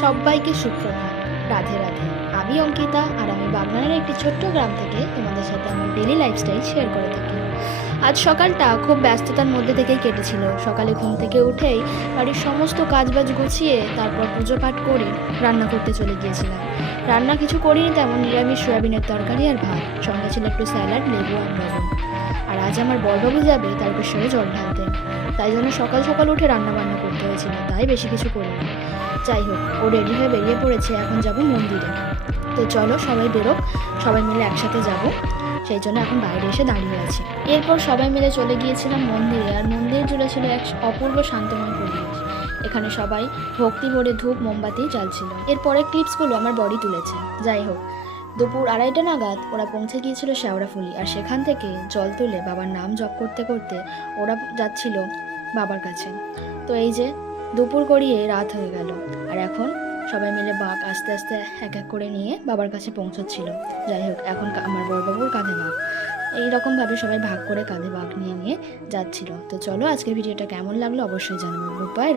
সবাইকে সুপ্রভাত। রাধে রাধে। আমি অঙ্কিতা, আর আমি বাগনানের একটি ছোট্ট গ্রাম থেকে তোমাদের সাথে আমার ডেলি লাইফস্টাইল শেয়ার করে থাকি। আজ সকালটা খুব ব্যস্ততার মধ্যে থেকেই কেটেছিল। সকালে ঘুম থেকে উঠেই বাড়ির সমস্ত কাজবাজ গুছিয়ে তারপর পুজো পাঠ করে রান্না করতে চলে গিয়েছিলাম। রান্না কিছু করিনি, তেমন নিরামিষ সয়াবিনের তরকারি আর ভাত, সঙ্গে ছিল একটু স্যালাড, লেবু আর লবণ। আর আজ আমার বড়বাবু যাবে তারকেশ্বরে জল ঢালতে, তাই জন্য সকাল সকাল উঠে রান্না বান্না করতে হয়েছিল, তাই বেশি কিছু করিনি। যাই হোক, ও রেডি হয়ে বেরিয়ে পড়েছে, এখন যাব মন্দিরে। তো চলো সবাই বেরোক, সবাই মিলে একসাথে যাব। সেই জন্য এখন বাইরে এসে দাঁড়িয়ে আছি। এরপর সবাই মিলে চলে গিয়েছিলাম মন্দিরে, আর মন্দির জুড়ে ছিল এক অপূর্ব শান্তময় পরিবেশ। এখানে সবাই ভক্তি ভরে ধূপ মোমবাতি জ্বালছিল। এরপরে ক্লিপসগুলো আমার বডি তুলেছে। যাই হোক, দুপুর 2:30 নাগাদ ওরা পৌঁছে গিয়েছিল শেওড়াফুলি, আর সেখান থেকে জল তুলে বাবার নাম জপ করতে করতে ওরা যাচ্ছিল বাবার কাছে। তো এই যে দুপুর গড়িয়ে রাত হয়ে গেল, আর এখন সবাই মিলে বাঘ আস্তে আস্তে এক এক করে নিয়ে বাবার কাছে পৌঁছচ্ছিল। যাই হোক, এখন আমার বড়বাবুর কাঁধে বাঘ, এইরকমভাবে সবাই ভাগ করে কাঁধে বাঘ নিয়ে নিয়ে যাচ্ছিল। তো চলো, আজকের ভিডিওটা কেমন লাগলো অবশ্যই জানাবো। বাই।